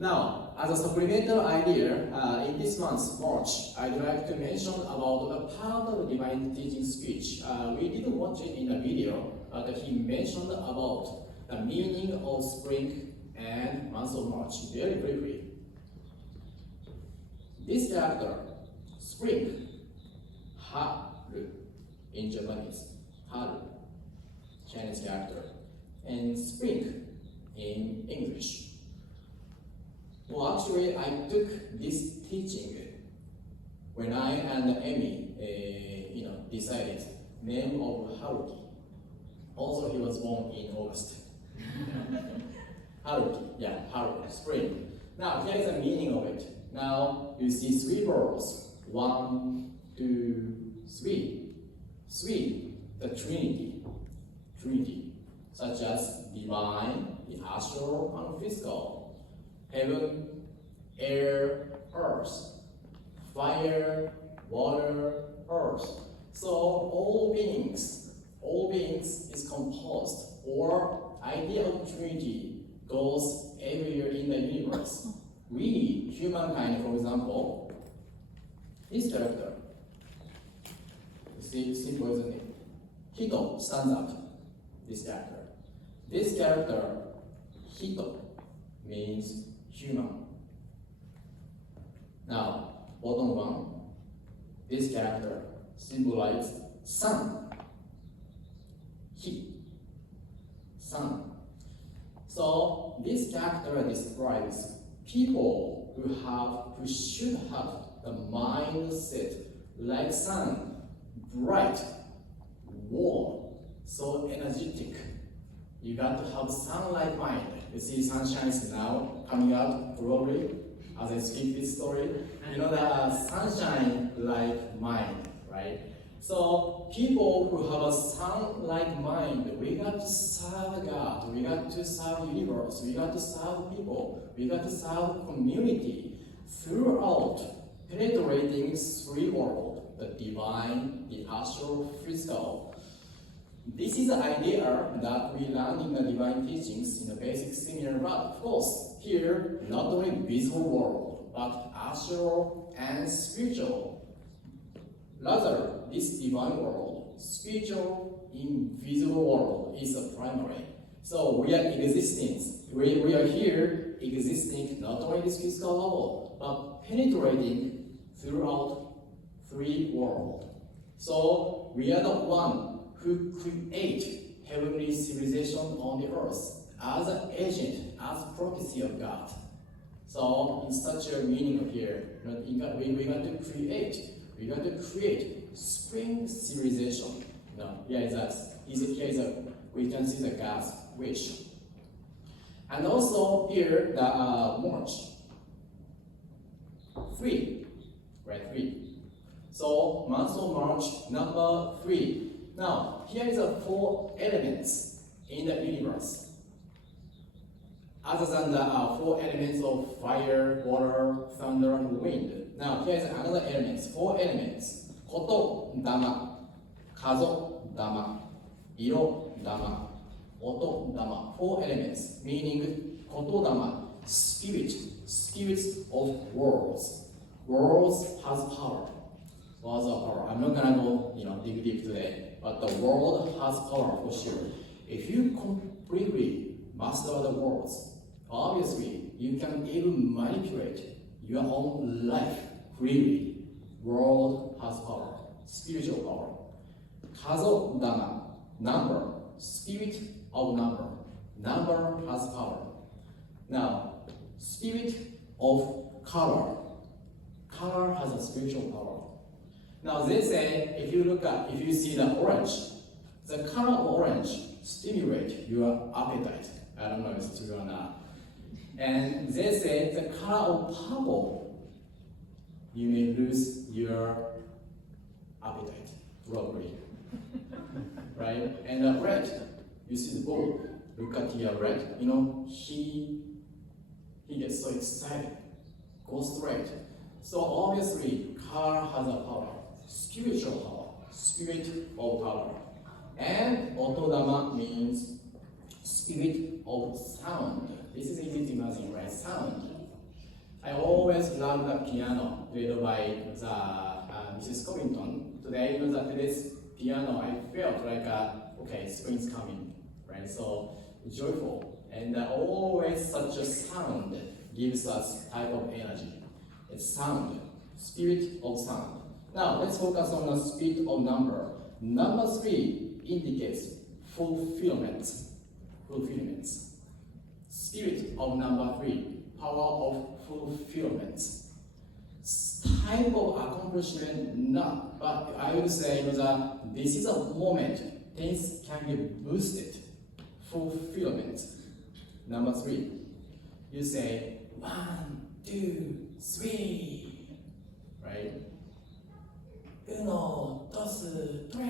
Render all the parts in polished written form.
Now, as a supplemental idea, in this month's March, I'd like to mention about the part of divine teaching speech. We didn't watch it in the video, but he mentioned about the meaning of spring and month of March very briefly. This character, spring, Haru in Japanese, Haru, Chinese character, and spring in English. Well, actually, I took this teaching when I and Amy, decided name of Haruki. Also, he was born in August. Haruki, yeah, Haru, spring. Now, here is the meaning of it. Now, you see three words. 1, 2, 3. 3, the Trinity, such as divine, the astral, and physical. Heaven, air, earth. Fire, water, earth. So all beings is composed, or idea of Trinity goes everywhere in the universe. We, humankind, for example, this character, you see, simple isn't it? Hito stands out, this character. This character, Hito, means human. Now, bottom one, this character symbolizes sun. Sun. So this character describes people who should have the mindset like sun, bright, warm, so energetic. You got to have sun-like mind. You see sunshine is now coming out probably as I speak this story. You know the sunshine-like mind, right? So people who have a sun-like mind, we got to serve God, we got to serve universe, we got to serve people, we got to serve community throughout, penetrating three worlds, the divine, the astral, physical. This is the idea that we learned in the divine teachings in the basic seminar, but of course, here, not only visible world, but astral and spiritual. Rather, this divine world, spiritual, invisible world is a primary. So we are existing. We are here existing not only this physical level, but penetrating throughout three worlds. So we are the one who create heavenly civilization on the earth as an agent, as prophecy of God. So in such a meaning here, we got to create spring civilization. Now, here is we can see the God's wish. And also here the March. 3, right? 3. So month of March, number 3. Now, here is the 4 elements in the universe. Other than the 4 elements of fire, water, thunder, and wind. Now, here is another elements, 4 elements. Koto, dama, kazo, dama, iro, dama, oto, dama. 4 elements, meaning koto, dama, spirits of worlds. Worlds has power. Worlds have power. I'm not gonna go, dig deep today, but the world has power for sure. If you completely master the worlds, obviously you can even manipulate your own life freely. World has power, spiritual power. Kazo dama, number, spirit of number. Number has power. Now, spirit of color. Color has a spiritual power. Now they say, if you see the orange, the color of orange stimulates your appetite. I don't know if it's true or not. And they say the color of purple, you may lose your appetite, probably. Right? And the red, you see the bull, look at your red, he gets so excited, goes straight. So obviously, color has a power, spiritual power, spirit of power. And otodama means spirit of sound. This is easy to imagine, right? Sound. have the piano played by Mrs. Covington. Today, today's piano, I felt like okay, spring's coming, right? So joyful, and always such a sound gives us type of energy. It's sound, spirit of sound. Now let's focus on the spirit of number. Number 3 indicates fulfillment. Fulfillment. Spirit of number 3, power of fulfillment. Type of accomplishment, not, but I would say that this is a moment things can be boosted. Fulfillment. Number 3, you say 1, 2, 3, right? 1, 2, 3.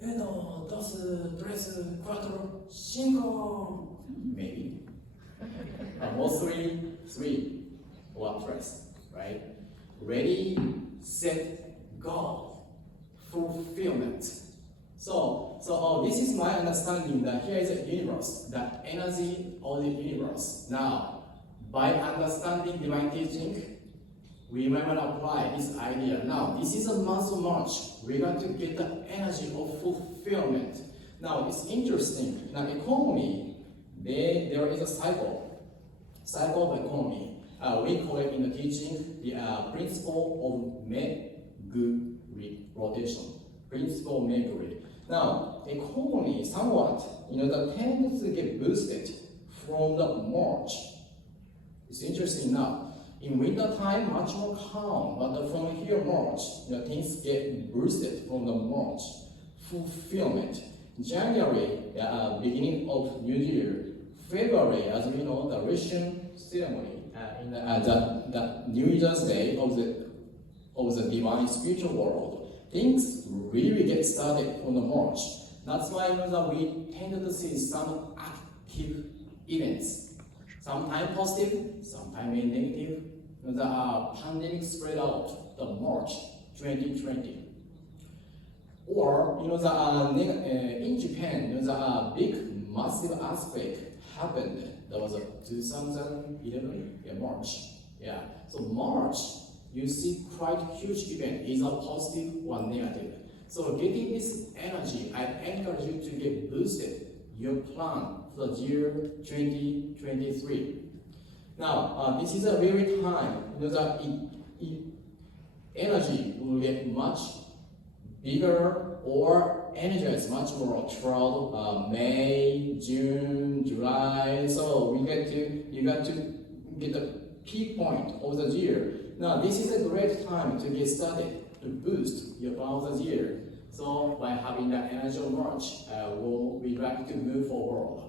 1, 2, 3, 4, 5. Maybe. Mostly 3 or press, right? Ready, set, go. Fulfillment. So this is my understanding that here is the universe, the energy of the universe. Now, by understanding divine teaching, we might apply this idea. Now, this is a month of March. We're going to get the energy of fulfillment. Now, it's interesting. Now, economy, there is a cycle of economy. We call it in the teaching the principle of Meguri rotation. Principle of Meguri. Now, economy somewhat, that tends to get boosted from the March. It's interesting now. In winter time, much more calm, but from here March, things get boosted from the March. Fulfillment. January, beginning of New Year. February, as we know, the Russian ceremony, in the New Year's Day of the divine spiritual world. Things really get started on the March. That's why we tend to see some active events. Sometimes positive, sometimes negative. The pandemic spread out the March 2020. Or in Japan, a big massive earthquake happened. That was 2011 March. Yeah. So March, you see quite huge event, is a positive or negative. So getting this energy, I encourage you to get boosted your plan for the year 2023. Now, this is a very time energy will get much bigger or energized much more throughout May, June, July. So you got to get the peak point of the year. Now, this is a great time to get started to boost your plan of the year. So by having that energy of March, we'd like to move forward.